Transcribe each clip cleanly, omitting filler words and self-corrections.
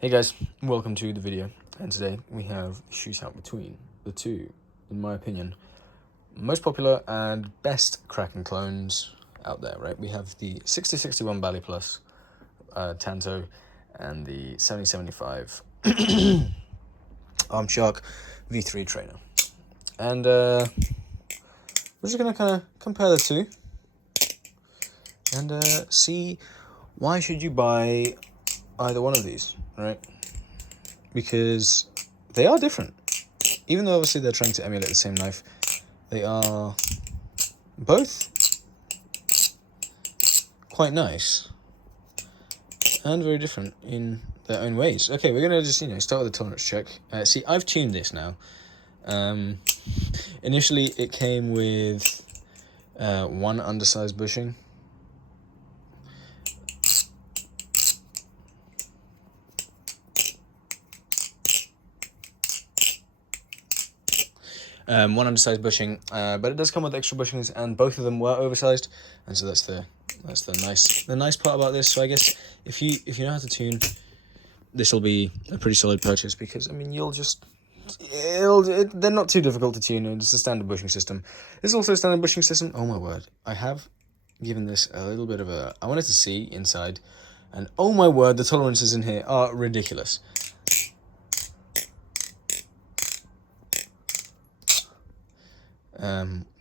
Hey guys, welcome to the video, and today we have a shootout between the two, in my opinion, most popular and best Kraken clones out there, right? We have the 6061 Bally Plus Tanto and the 7075 Arm Shark V3 Trainer. And we're just going to kind of compare the two and see why should you buy either one of these, right? Because they are different. Even though obviously they're trying to emulate the same knife, they are both quite nice and very different in their own ways. Okay, we're gonna just start with a tolerance check. See, I've tuned this now. Initially, it came with one undersized bushing. One undersized bushing, but it does come with extra bushings, and both of them were oversized, and so that's the nice part about this. So I guess if you know how to tune, this will be a pretty solid purchase, because I mean they're not too difficult to tune. It's a standard bushing system. This is also a standard bushing system. Oh my word, I have given this a little bit of a. I wanted to see inside, and oh my word, the tolerances in here are ridiculous.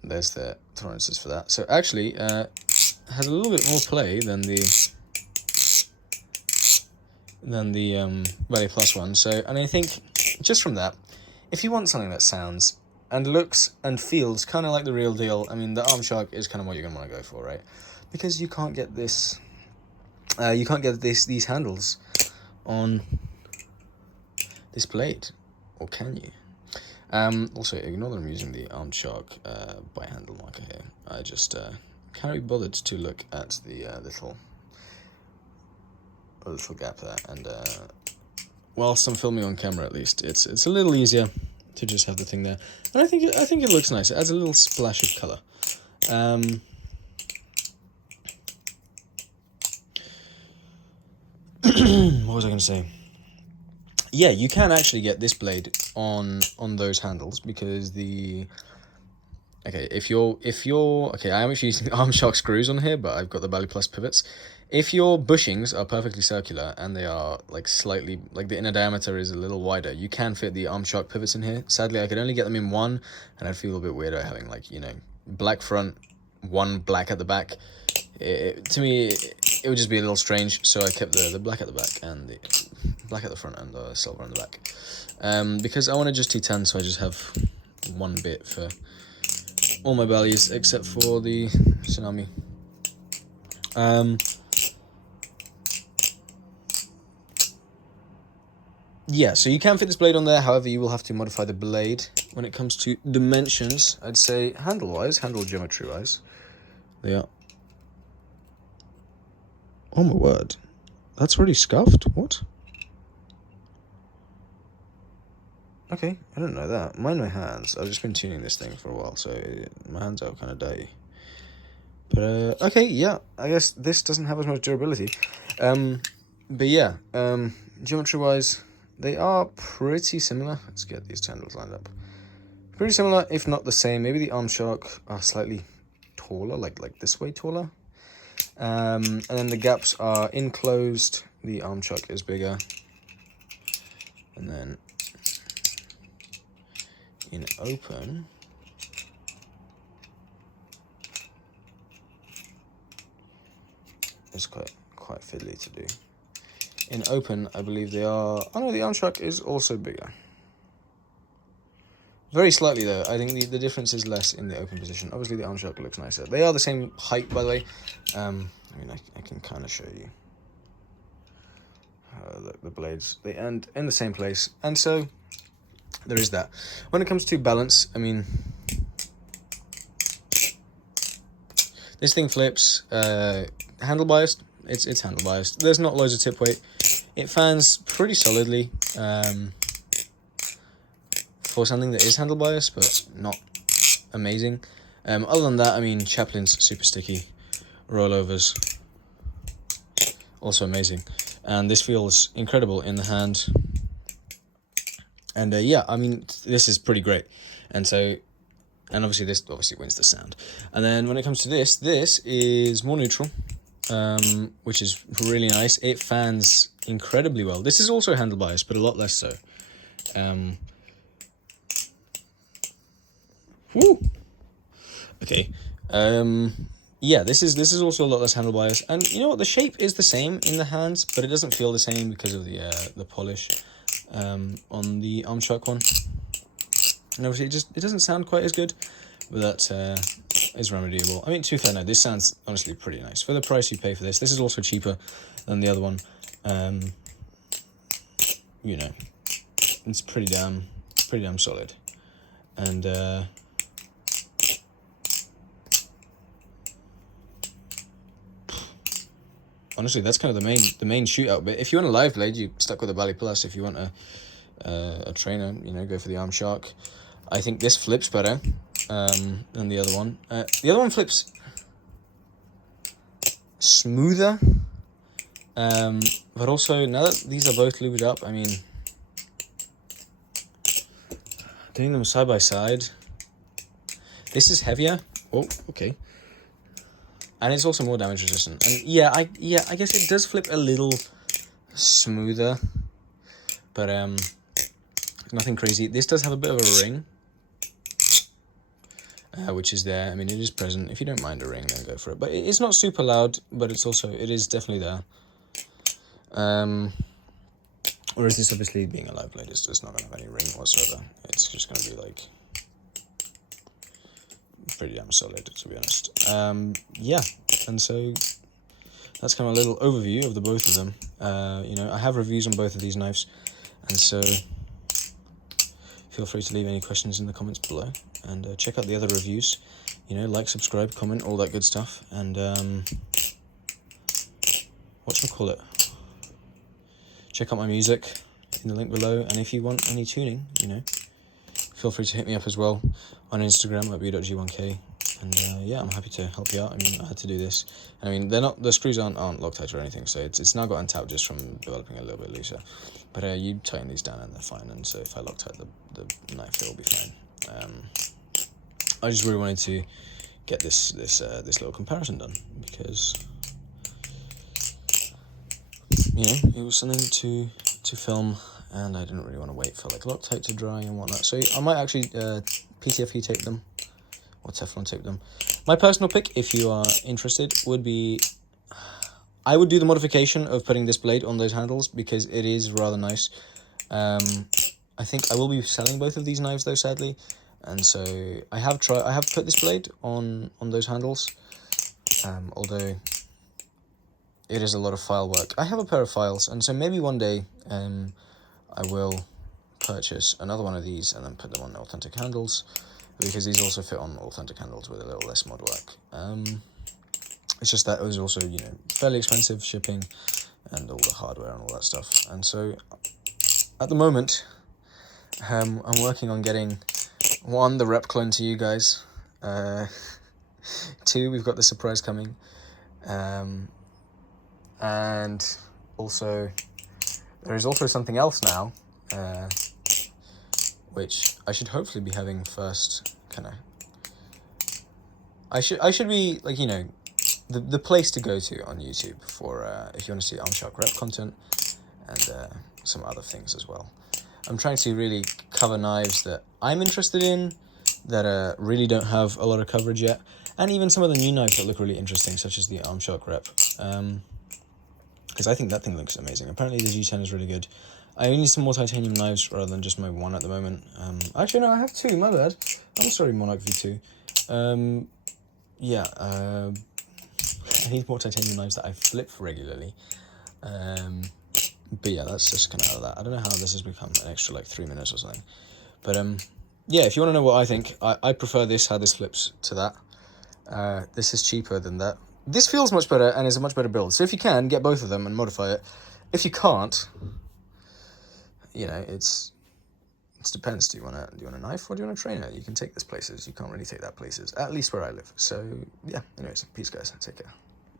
There's the tolerances for that. So actually, has a little bit more play than the Bally Plus one. So, and I think just from that, if you want something that sounds and looks and feels kind of like the real deal, I mean, the Arm Shark is kind of what you're gonna want to go for, right? Because you can't get this, these handles on this blade, or can you? Also, ignore that I'm using the Arm Shark by handle marker here. I just can't be bothered to look at the little gap there, and whilst I'm filming on camera, at least it's a little easier to just have the thing there, and I think it looks nice. It adds a little splash of color. What was I going to say? Yeah, you can actually get this blade on those handles, because the if you're okay, I am actually using Arm Shark screws on here, but I've got the Bally Plus pivots. If your bushings are perfectly circular and they are like slightly, like the inner diameter is a little wider, you can fit the Arm Shark pivots in here. Sadly, I could only get them in one, and I'd feel a bit weirder having black front, one black at the back. To me, it would just be a little strange, so I kept the black at the back and the black at the front and the silver on the back. Because I want to just T10, so I just have one bit for all my values except for the Tsunami. Yeah, so you can fit this blade on there, however you will have to modify the blade. When it comes to dimensions, I'd say handle geometry-wise, they are... Oh my word, that's already scuffed? What? Okay, I didn't know that. Mind my hands. I've just been tuning this thing for a while, so my hands are kind of dirty. But, okay, yeah, I guess this doesn't have as much durability. But yeah, geometry-wise, they are pretty similar. Let's get these handles lined up. Pretty similar, if not the same. Maybe the Arm Shark are slightly taller, like this way taller. And then the gaps are enclosed. The Arm Shark is bigger. And then in open, it's quite fiddly to do. In open, I believe they are... Oh no, the Arm Shark is also bigger. Very slightly though. I think the difference is less in the open position. Obviously the Arm Shark looks nicer. They are the same height, by the way. I mean, I can kind of show you the blades. They end in the same place, and so there is that. When it comes to balance, I mean, this thing flips. Handle biased. It's handle biased. There's not loads of tip weight. It fans pretty solidly for something that is handle biased, but not amazing. Other than that, I mean, Chaplin's super sticky. Rollovers, also amazing. and this feels incredible in the hand. And yeah, I mean, this is pretty great. And so, and obviously this obviously wins the sound. And then when it comes to this is more neutral, which is really nice. It fans incredibly well. This is also handle bias, but a lot less so. Woo! Okay. Yeah, this is also a lot less handle bias, and you know what? The shape is the same in the hands, but it doesn't feel the same because of the polish on the Arm Shark one. And obviously, it doesn't sound quite as good, but that is remediable. I mean, to be fair, no, this sounds honestly pretty nice for the price you pay for this. This is also cheaper than the other one. You know, it's pretty damn solid, and honestly, that's kind of the main shootout bit. If you want a live blade, you stuck with a Bally Plus. If you want a trainer, you know, go for the Arm Shark. I think this flips better than the other one. The other one flips smoother, but also now that these are both lubed up, I mean, doing them side by side, this is heavier. Oh, okay. And it's also more damage resistant. And yeah, I guess it does flip a little smoother, but nothing crazy. This does have a bit of a ring, which is there. I mean, it is present. If you don't mind a ring, then go for it. But it's not super loud, but it is definitely there. Whereas this, obviously, being a live blade, it's just not going to have any ring whatsoever. It's just going to be like pretty damn solid, to be honest. Yeah, and so that's kind of a little overview of the both of them. You know, I have reviews on both of these knives, and so feel free to leave any questions in the comments below, and check out the other reviews. You know, like, subscribe, comment, all that good stuff, and whatchamacallit, check out my music in the link below, and if you want any tuning, you know, feel free to hit me up as well on Instagram at b.g1k, and yeah, I'm happy to help you out. I mean, I had to do this. I mean, the screws aren't Loctite or anything, so it's now got untapped just from developing a little bit looser. But you tighten these down and they're fine, and so if I Loctite the knife, it will be fine. I just really wanted to get this little comparison done, because you know, it was something to film, and I didn't really want to wait for like Loctite to dry and whatnot. So I might actually PTFE tape them or Teflon tape them. My personal pick, if you are interested, would be, I would do the modification of putting this blade on those handles because it is rather nice. I think I will be selling both of these knives though, sadly, and so I have put this blade on those handles, although it is a lot of file work. I have a pair of files, and so maybe one day I will purchase another one of these and then put them on authentic handles, because these also fit on authentic handles with a little less mod work. It's just that it was also, you know, fairly expensive shipping and all the hardware and all that stuff. And so at the moment, I'm working on getting, one, the rep clone to you guys. Two, we've got the surprise coming. And also, there is also something else now, which I should hopefully be having first, I should be, like, you know, the place to go to on YouTube for, if you want to see Arm Shark rep content, and some other things as well. I'm trying to really cover knives that I'm interested in, that really don't have a lot of coverage yet, and even some of the new knives that look really interesting, such as the Arm Shark rep. Because I think that thing looks amazing. Apparently the G10 is really good. I need some more titanium knives rather than just my one at the moment. Actually, no, I have two, my bad. I'm sorry, Monarch V2. Yeah, I need more titanium knives that I flip regularly. But yeah, that's just kind of out of that. I don't know how this has become an extra, like, 3 minutes or something. But yeah, if you want to know what I think, I prefer this, how this flips, to that. This is cheaper than that. This feels much better and is a much better build. So if you can, get both of them and modify it. If you can't, you know, it depends. Do you want a knife or do you want a trainer? You can take this places. You can't really take that places, at least where I live. So yeah, anyways, peace guys, take care.